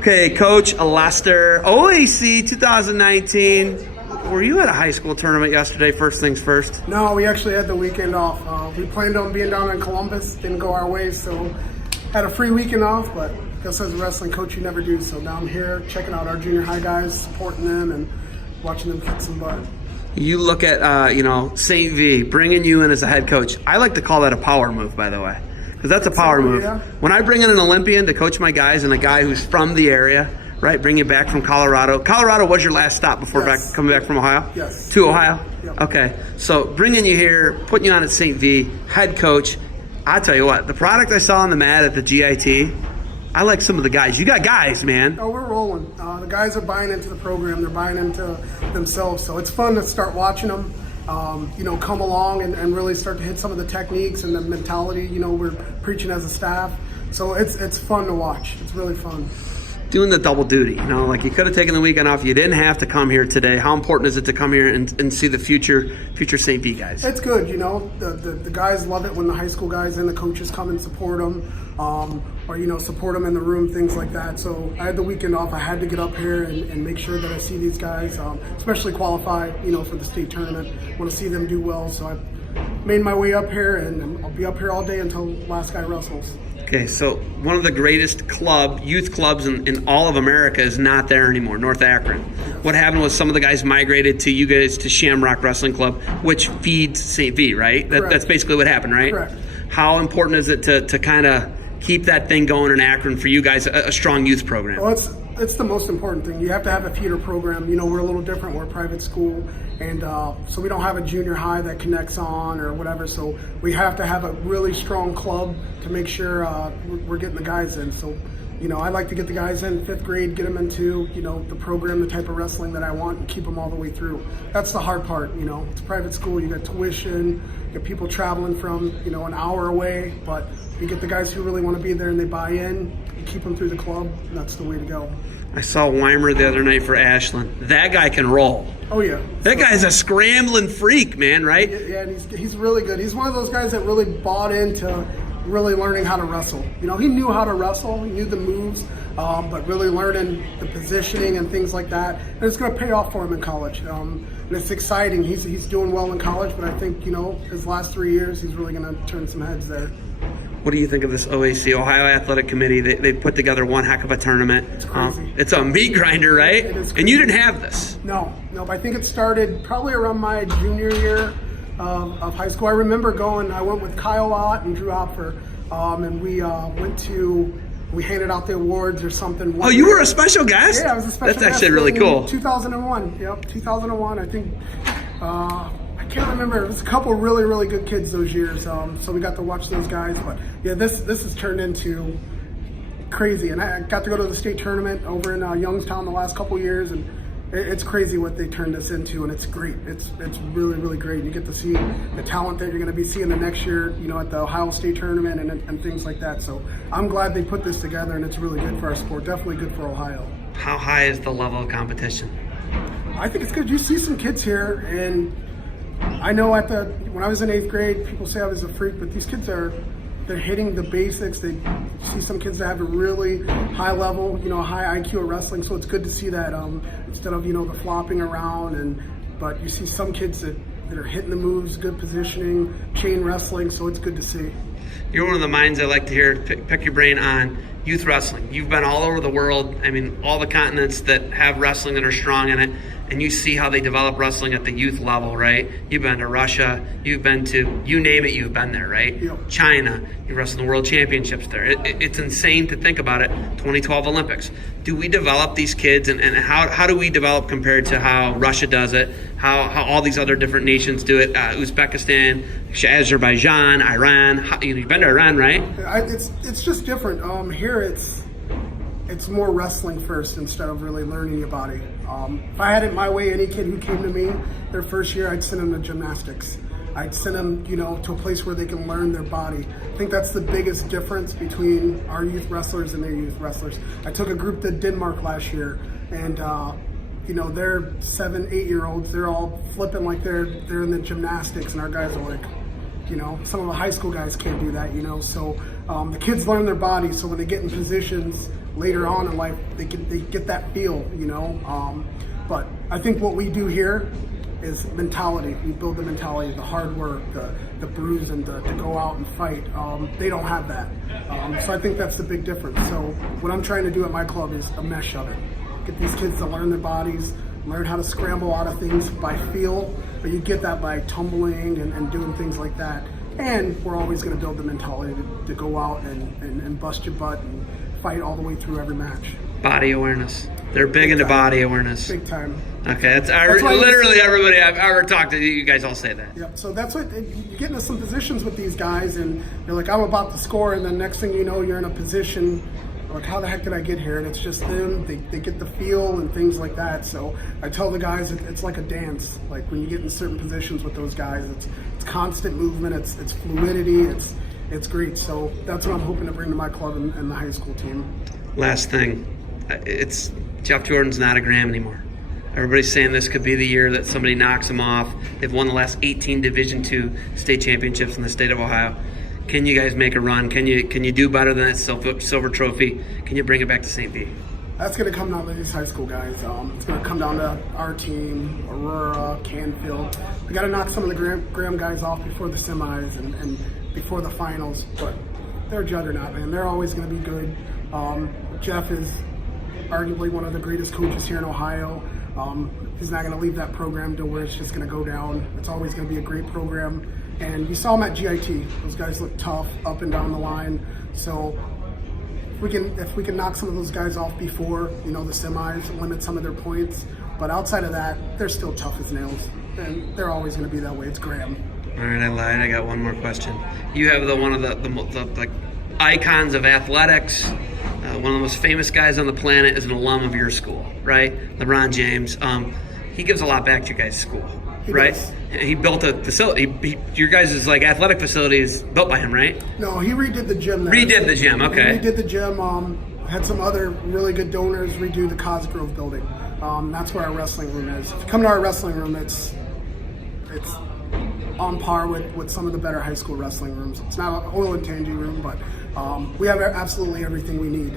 Okay, Coach Lester, OAC 2019. Were you at a high school tournament yesterday, first things first? No, we actually had the weekend off. We planned on being down in Columbus, didn't go our way, so had a free weekend off, but I guess as a wrestling coach, you never do. So now I'm here checking out our junior high guys, supporting them, and watching them kick some butt. You look at, St. V, bringing you in as a head coach. I like to call that a power move, by the way, because that's a power move. Yeah. When I bring in an Olympian to coach my guys and a guy who's from the area, right, bring you back from Colorado. Colorado was your last stop before coming back from Ohio? Yes. To Ohio? Yep. Okay. So bringing you here, putting you on at St. V, head coach. I tell you what, the product I saw on the mat at the GIT, I like some of the guys. You got guys, man. Oh, we're rolling. The guys are buying into the program. They're buying into themselves. So it's fun to start watching them, come along and really start to hit some of the techniques and the mentality, we're preaching as a staff. So it's fun to watch. It's really fun. Doing the double duty, like you could have taken the weekend off. You didn't have to come here today. How important is it to come here and see the future St. V guys? It's good, the guys love it when the high school guys and the coaches come and support them, or support them in the room, things like that. So I had the weekend off. I had to get up here and make sure that I see these guys, especially qualify, for the state tournament. I want to see them do well. So I made my way up here, and I'll be up here all day until the last guy wrestles. Okay, so one of the greatest youth clubs in all of America is not there anymore, North Akron. What happened was some of the guys migrated to you guys to Shamrock Wrestling Club, which feeds St. V, right? That's basically what happened, right? Correct. How important is it to kind of keep that thing going in Akron for you guys, a strong youth program? Well, it's the most important thing. You have to have a feeder program. We're a little different. We're a private school, and so we don't have a junior high that connects on or whatever. So we have to have a really strong club to make sure we're getting the guys in. So, I like to get the guys in 5th grade, get them into, the program, the type of wrestling that I want, and keep them all the way through. That's the hard part, It's a private school. You got tuition, you got people traveling from, an hour away, but you get the guys who really want to be there and they buy in, you keep them through the club, and that's the way to go. I saw Weimer the other night for Ashland. That guy can roll. Oh, yeah. That guy's a scrambling freak, man, right? Yeah, and he's really good. He's one of those guys that really bought into really learning how to wrestle. He knew how to wrestle, he knew the moves, but really learning the positioning and things like that. And it's going to pay off for him in college. And it's exciting. He's doing well in college, but I think, his last 3 years, he's really going to turn some heads there. What do you think of this OAC, Ohio Athletic Committee? They put together one heck of a tournament. It's crazy. It's a meat grinder, right? It is crazy. And you didn't have this. No. I think it started probably around my junior year of high school. I remember I went with Kyle Ott and Drew Hopfer, and we handed out the awards or something. Oh, you were a special guest? Yeah, I was a special guest. That's actually really cool. 2001, yep, 2001. I think, I can't remember. It was a couple of really, really good kids those years, so we got to watch those guys. But yeah, this has turned into crazy. And I got to go to the state tournament over in Youngstown the last couple of years, and it's crazy what they turned this into, and it's great. It's really, really great. You get to see the talent that you're going to be seeing the next year, at the Ohio State tournament and things like that. So I'm glad they put this together, and it's really good for our sport. Definitely good for Ohio. How high is the level of competition? I think it's good. You see some kids here, and I know when I was in 8th grade, people say I was a freak, but these kids they're hitting the basics. They see some kids that have a really high level, high IQ of wrestling. So it's good to see that instead of, the flopping around. But you see some kids that are hitting the moves, good positioning, chain wrestling. So it's good to see. You're one of the minds I like to hear. Pick your brain on youth wrestling. You've been all over the world. I mean, all the continents that have wrestling that are strong in it. And you see how they develop wrestling at the youth level, right? You've been to Russia, you've been to, you name it, you've been there, right? Yep. China, you wrestled in the World Championships there. It's insane to think about it. 2012 Olympics. Do we develop these kids, and how do we develop compared to how Russia does it, how all these other different nations do it, Uzbekistan, Azerbaijan, Iran? You've been to Iran, right? It's just different. Here it's more wrestling first instead of really learning your body. If I had it my way, any kid who came to me their first year, I'd send them to gymnastics. I'd send them, to a place where they can learn their body. I think that's the biggest difference between our youth wrestlers and their youth wrestlers. I took a group to Denmark last year, and they're 7, 8-year-olds. They're all flipping like they're in the gymnastics, and our guys are like, some of the high school guys can't do that, So the kids learn their body, so when they get in positions, later on in life they get that feel, you know. But I think what we do here is mentality. We build the mentality, the hard work, the bruise, and to go out and fight. They don't have that. So I think that's the big difference. So what I'm trying to do at my club is a mesh of it. Get these kids to learn their bodies, learn how to scramble out of things by feel, but you get that by tumbling and doing things like that. And we're always going to build the mentality to go out and bust your butt and fight all the way through every match. Body awareness. They're big into body awareness. Big time. Okay, that's literally everybody I've ever talked to. You guys all say that. Yeah, so that's what you get into some positions with these guys, and you're like, I'm about to score, and then next thing you know, you're in a position like, how the heck did I get here? And it's just them. They get the feel and things like that. So I tell the guys it's like a dance. Like when you get in certain positions with those guys, it's constant movement. It's fluidity. It's great. So that's what I'm hoping to bring to my club and the high school team. Last thing, it's Jeff Jordan's not a Graham anymore. Everybody's saying this could be the year that somebody knocks him off. They've won the last 18 Division II state championships in the state of Ohio. Can you guys make a run? Can you do better than that silver trophy? Can you bring it back to St. B? That's going to come down to these high school guys. It's going to come down to our team, Aurora, Canfield. We got to knock some of the Graham guys off before the semis and before the finals. But they're a juggernaut, man. They're always going to be good. Jeff is arguably one of the greatest coaches here in Ohio. He's not going to leave that program to where it's just going to go down. It's always going to be a great program. And you saw him at GIT. Those guys look tough up and down the line. So if we can knock some of those guys off before, the semis, limit some of their points. But outside of that, they're still tough as nails. And they're always going to be that way. It's Graham. All right, I lied. I got one more question. You have one of the icons of athletics. One of the most famous guys on the planet is an alum of your school, right? LeBron James. He gives a lot back to your guys' school, right? Does. He built a facility. Your guys' athletic facility is built by him, right? No, he redid the gym there. Redid the gym, okay. He redid the gym. Had some other really good donors redo the Cosgrove building. That's where our wrestling room is. If you come to our wrestling room, it's on par with some of the better high school wrestling rooms. It's not an oil and tangy room, but we have absolutely everything we need.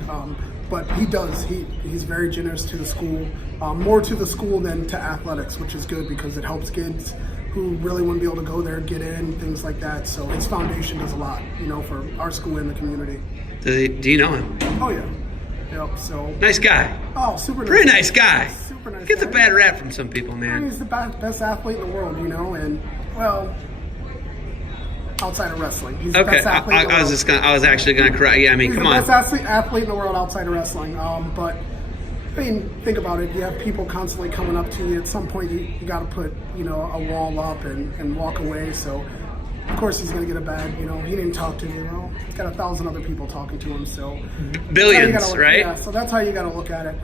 But he does. He's very generous to the school, more to the school than to athletics, which is good because it helps kids who really wouldn't be able to go there, get in, things like that. So his foundation does a lot, for our school and the community. Do you know him? Oh, yeah. Yep, so. Nice guy. Oh, super nice. Pretty nice guy. Super nice. Gets guy. a bad rap from some people, man. He's the best athlete in the world, and, well, outside of wrestling. He's the best athlete in the world. I was actually gonna correct. Yeah, He's come on. the best athlete in the world outside of wrestling. But think about it. You have people constantly coming up to you. At some point, you got to put a wall up and walk away. So of course he's gonna get a bad. He didn't talk to me. Well, he's got 1,000 other people talking to him. So billions, right? Yeah. So that's how you got to look at it.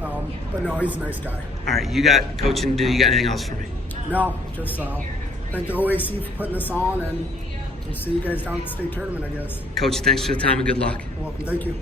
But no, he's a nice guy. All right, you got coaching. Do you got anything else for me? No, just thank the OAC for putting this on, and we'll see you guys down at the state tournament, I guess. Coach, thanks for the time and good luck. You're welcome. Thank you.